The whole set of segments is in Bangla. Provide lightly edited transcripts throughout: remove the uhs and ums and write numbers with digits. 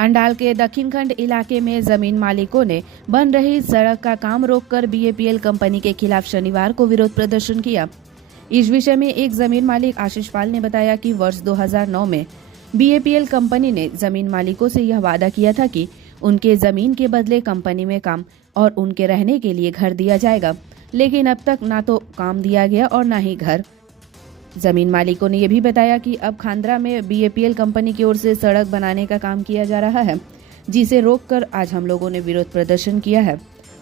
अंडाल के दक्षिणखंड इलाके में जमीन मालिकों ने बन रही सड़क का काम रोककर बीएपीएल कंपनी के खिलाफ शनिवार को विरोध प्रदर्शन किया। इस विषय में एक जमीन मालिक आशीष पाल ने बताया कि वर्ष 2009 में बीएपीएल कंपनी ने जमीन मालिकों से यह वादा किया था कि उनके जमीन के बदले कंपनी में काम और उनके रहने के लिए घर दिया जाएगा, लेकिन अब तक ना तो काम दिया गया और न ही घर। जमीन मालिकों ने यह भी बताया कि अब खांद्रा में बीएपीएल कंपनी की ओर से सड़क बनाने का काम किया जा रहा है, जिसे रोककर आज हम लोगों ने विरोध प्रदर्शन किया है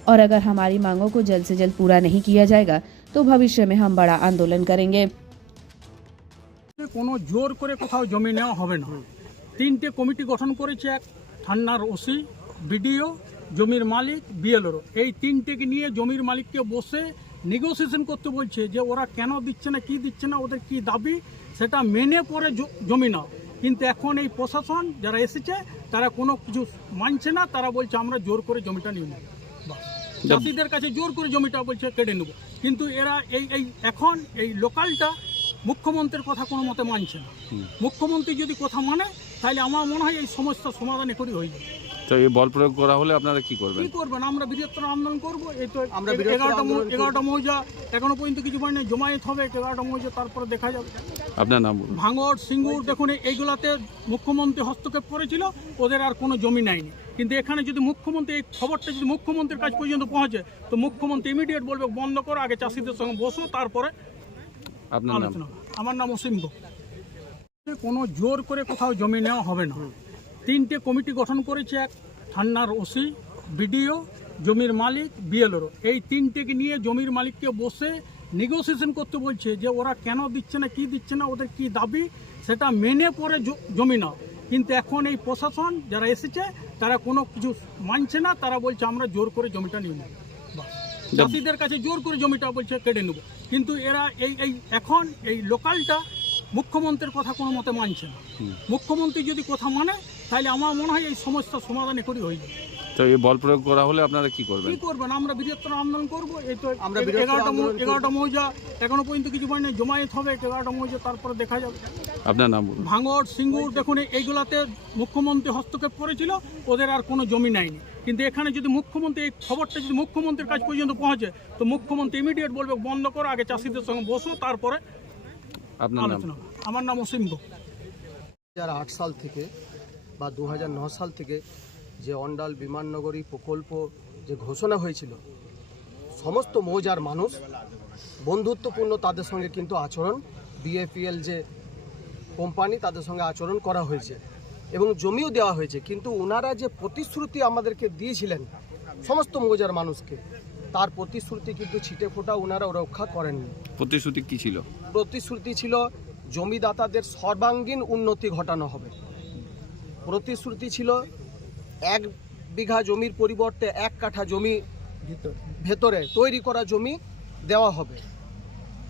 और अगर हमारी मांगों को जल्द से जल्द पूरा नहीं किया जाएगा तो भविष्य में हम बड़ा आंदोलन करेंगे। কোনো জোর করে কোথাও জমি নেওয়া হবে না। তিনটে কমিটি গঠন করেছে, এক থানার ওসি, বিডিও, জমির মালিক, বিএলওর। এই তিনটেকে নিয়ে জমির মালিককে বসে নেগোসিয়েশন করতে বলছে যে ওরা কেন দিচ্ছে না, কি দিচ্ছে না, ওদের কি দাবি সেটা মেনে পরে জমি নাও। কিন্তু এখন এই প্রশাসন যারা এসেছে তারা কোনো কিছু মানছে না, তারা বলছে আমরা জোর করে জমিটা নিয়ে নেব। চাষিদের কাছে জোর করে জমিটা বলছে কেটে নেব। কিন্তু এরা এই এখন এই লোকালটা মুখ্যমন্ত্রীর কথা কোনো মতে মানছে না। মুখ্যমন্ত্রী যদি কথা মানে তাহলে আমার মনে হয় এই সমস্যার সমাধান এখনই হয়ে যাবে। তো এই বল প্রয়োগ করা হলে আপনারা কি করবেন? কি করবেন? আমরা বৃহত্তর আন্দোলন করবো। এই তো 11টা মৌজা এখনো পর্যন্ত কিছু হয় না, জমায়েত হবে 11টা মৌজা, তারপরে দেখা যাবে। আপনার নাম বলুন। ভাঙড়, সিঙ্গুর, দেখুন এইগুলাতে মুখ্যমন্ত্রী হস্তক্ষেপ করেছিল, ওদের আর কোনো জমি নেয়নি। কিন্তু এখানে যদি মুখ্যমন্ত্রী এই খবরটা যদি মুখ্যমন্ত্রীর কাছ পর্যন্ত পৌঁছে তো মুখ্যমন্ত্রী ইমিডিয়েট বলবে বন্ধ করো, আগে চাষিদের সঙ্গে বসো, তারপরে আপনার নাম? আমার নাম অসীম গো। কোনো জোর করে কোথাও জমি নেওয়া হবে না। তিনটে কমিটি গঠন করেছে, এক থানার ওসি, বিডিও, জমির মালিক, বিএলওর। এই তিনটেকে নিয়ে জমির মালিককে বসে নেগোসিয়েশন করতে বলছে যে ওরা কেন দিচ্ছে না, কি দিচ্ছে না, ওদের কি দাবি সেটা মেনে পরে জমি নাও। কিন্তু এখন এই প্রশাসন যারা এসেছে তারা কোনো কিছু মানছে না, তারা বলছে আমরা জোর করে জমিটা নিয়ে নেব। চাষিদের কাছে জোর করে জমিটা বলছে কেটে নেব। কিন্তু এরা এখন এই লোকালটা মুখ্যমন্ত্রীর কথা কোনো মতে মানছে না। মুখ্যমন্ত্রী যদি কথা মানে তাহলে আমার মনে হয় এই সমস্যার সমাধান এখনই হয়ে যাবে। তো এই বল প্রয়োগ করা হলে আপনারা কি করবেন? কি করবেন? আমরা বৃহত্তর আন্দোলন করবো। এই তো 11টা মৌজা এখনো পর্যন্ত কিছু হয় না, জমায়েত হবে 11টা মৌজা, তারপরে দেখা যাবে। আপনার নাম বলুন। ভাঙড়, সিঙ্গুর, দেখুন এইগুলাতে মুখ্যমন্ত্রী হস্তক্ষেপ করেছিল, ওদের আর কোনো জমি নেয়নি। কিন্তু এখানে যদি মুখ্যমন্ত্রী এই খবরটা যদি মুখ্যমন্ত্রীর কাছ পর্যন্ত পৌঁছে তো মুখ্যমন্ত্রী ইমিডিয়েট বলবে বন্ধ করো, আগে চাষিদের সঙ্গে বসো, তারপরে আপনার নাম? আমার নাম অসীম গো। 2008 সাল থেকে বা 2009 সাল থেকে যে অন্ডাল বিমাননগরী প্রকল্প যে ঘোষণা হয়েছিল, সমস্ত মৌজার মানুষ বন্ধুত্বপূর্ণ তাদের সঙ্গে কিন্তু আচরণ, বিএপিএল যে কোম্পানি তাদের সঙ্গে আচরণ করা হয়েছে এবং জমিও দেওয়া হয়েছে। কিন্তু ওনারা যে প্রতিশ্রুতি আমাদেরকে দিয়েছিলেন সমস্ত মৌজার মানুষকে, তার প্রতিশ্রুতি কিন্তু ছিটে ফোটা ওনারা রক্ষা করেননি। প্রতিশ্রুতি কি ছিল? প্রতিশ্রুতি ছিল জমিদাতাদের সর্বাঙ্গীন উন্নতি ঘটানো হবে। প্রতিশ্রুতি ছিল 1 বিঘা জমির পরিবর্তে 1 কাঠা জমি ভেতরে তৈরি করা জমি দেওয়া হবে।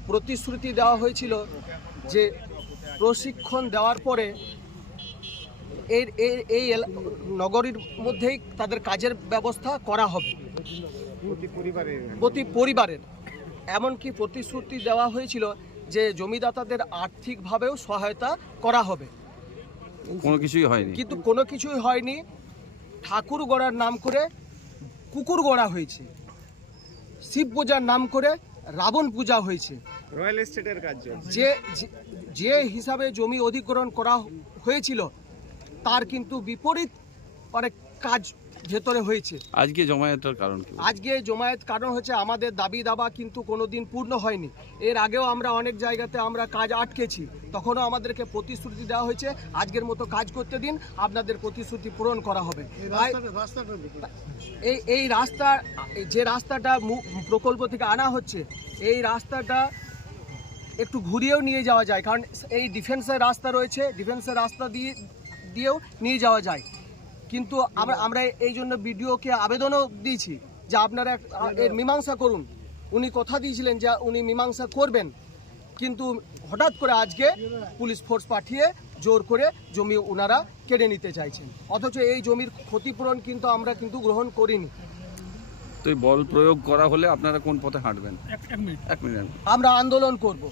প্রতিশ্রুতি দেওয়া হয়েছিল যে প্রশিক্ষণ দেওয়ার পরে এই নগরীর মধ্যেই তাদের কাজের ব্যবস্থা করা হবে প্রতি পরিবারের। এমনকি প্রতিশ্রুতি দেওয়া হয়েছিল যে জমিদাতাদের আর্থিকভাবেও সহায়তা করা হবে। কোনো কিছুই হয়নি। কিন্তু কোনো কিছুই হয়নি। ঠাকুর গড়ার নাম করে কুকুর গড়া হয়েছে, শিব পূজার নাম করে রাবণ পূজা হয়েছে। রয়্যাল এস্টেটের কাজ যে হিসাবে জমি অধিগ্রহণ করা হয়েছিল তার কিন্তু বিপরীত অনেক কাজ ভেতরে হয়েছে। আজকে জমায়েতের কারণ কি? আজকে জমায়েত কারণ হচ্ছে আমাদের দাবি দাবা কিন্তু কোনোদিন পূর্ণ হয়নি। এর আগেও আমরা অনেক জায়গাতে আমরা কাজ আটকেছি, তখনও আমাদেরকে প্রতিশ্রুতি দেওয়া হয়েছে আজকের মতো কাজ করতে দিন, আপনাদের প্রতিশ্রুতি পূরণ করা হবে। এই রাস্তা, যে রাস্তাটা প্রকল্প থেকে আনা হচ্ছে, এই রাস্তাটা একটু ঘুরিয়েও নিয়ে যাওয়া যায়, কারণ এই ডিফেন্সের রাস্তা রয়েছে, ডিফেন্সের রাস্তা দিয়েও নিয়ে যাওয়া যায়। কিন্তু আমরা এই জন্য বিডিওকে আবেদনও দিয়েছি যে আপনারা এর মীমাংসা করুন। উনি কথা দিয়েছিলেন যে উনি মীমাংসা করবেন, কিন্তু হঠাৎ করে আজকে পুলিশ ফোর্স পাঠিয়ে জোর করে জমি ওনারা কেড়ে নিতে চাইছেন, অথচ এই জমির ক্ষতিপূরণ কিন্তু আমরা কিন্তু গ্রহণ করিনি। তো এই বল প্রয়োগ করা হলে আপনারা কোন পথে হাঁটবেন? এক মিনিট। আমরা আন্দোলন করব।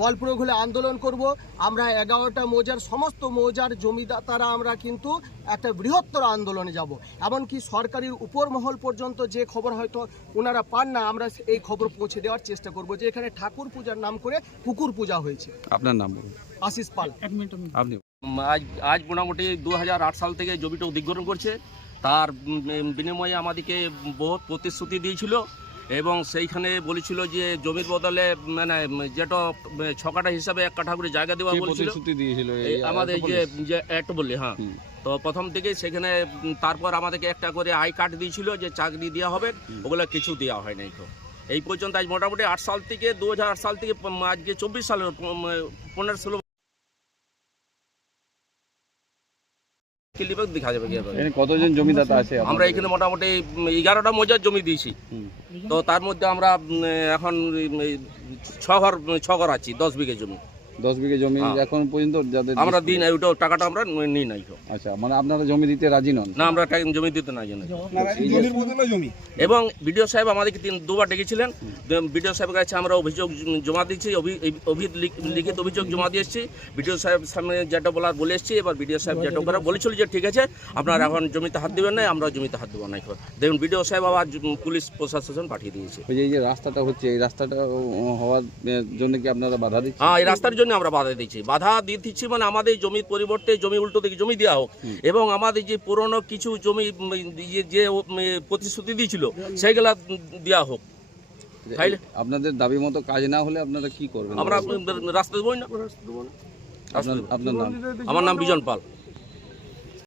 বল প্রয়োগ হলে আন্দোলন করব। আমরা 11টা মৌজার সমস্ত মৌজার জমিদাতারা আমরা কিন্তু একটা বৃহত্তর আন্দোলনে যাব। এমনকি সরকারের উপর মহল পর্যন্ত যে খবর হয়তো ওনারা পান না, আমরা এই খবর পৌঁছে দেওয়ার চেষ্টা করব যে এখানে ঠাকুর পূজার নাম করে কুকুর পূজা হয়েছে। আপনার নাম বলুন। আশিস পাল। এক মিনিট আপনি আজ মোটামুটি 2008 সাল থেকে জমিটা অধিগ্রহণ করছে। তার বিনিময়ে আমাদেরকে বহুত প্রতিশ্রুতি দিয়েছিল এবং সেইখানে বলেছিল যে জমির বদলে মানে যেটা ছকাটা হিসাবে 1 কাঠা করে জায়গা দেওয়া বলেছিল দিয়েছিল আমাদের যে একটু বললি। হ্যাঁ, তো প্রথম থেকে সেখানে তারপর আমাদেরকে একটা করে আই কার্ড দিয়েছিল যে চাকরি দেওয়া হবে, ওগুলো কিছু দেওয়া হয় নাই। তো এই পর্যন্ত আজ মোটামুটি 8 সাল থেকে 2008 সাল থেকে আজকে 24 সাল 15-16 দেখা যাবে। কতজন জমিদাতা আছে? আমরা এখানে মোটামুটি 11টা মৌজার জমি দিয়েছি। তো তার মধ্যে আমরা এখন 6 ঘর আছি, 10 বিঘে জমি। 10 বিঘে জমি এখন পর্যন্ত যাদের আমরা দিন ওইটা টাকাটা আমরা নিই নাই। আচ্ছা, মানে আপনারা জমি দিতে রাজি নন? না, আমরা জমি দিতে নাই জানি। এবং বিডিও সাহেব আমাদেরকে 2বার ডেকেছিলেন। বিডিও সাহেবের কাছে আমরা অভিযোগ জমা দিচ্ছি, লিখিত অভিযোগ জমা দিয়ে এসেছি। বিডিও সাহেব সামনে যেটা বলার বলে এসেছি। এবার বিডিও সাহেব যেটা করা বলেছিল যে ঠিক আছে আপনারা এখন জমিতে হাত দেবেন না, আমরা জমিতে হাত দেবো না। দেখুন বিডিও সাহেব আবার পুলিশ প্রশাসন পাঠিয়ে দিয়েছে। এই যে রাস্তাটা হচ্ছে, এই রাস্তাটা হওয়ার জন্য কি আপনারা বাধা দিচ্ছেন? হ্যাঁ, এই রাস্তার জন্য আমরা বাধা দিচ্ছি। বাধা দিচ্ছি মানে আমাদের জমির পরিবর্তে জমি উল্টো দিকে জমি দেওয়া হোক এবং আমাদের যে পুরনো কিছু জমি যে প্রতিশ্রুতি দিয়েছিল সেইগুলা দেওয়া হোক। তাইলে আপনাদের দাবি মতো কাজ না হলে আপনারা কি করবেন? আমরা রাস্তা দেবই না। আপনার নাম? আমার নাম বিজন পাল।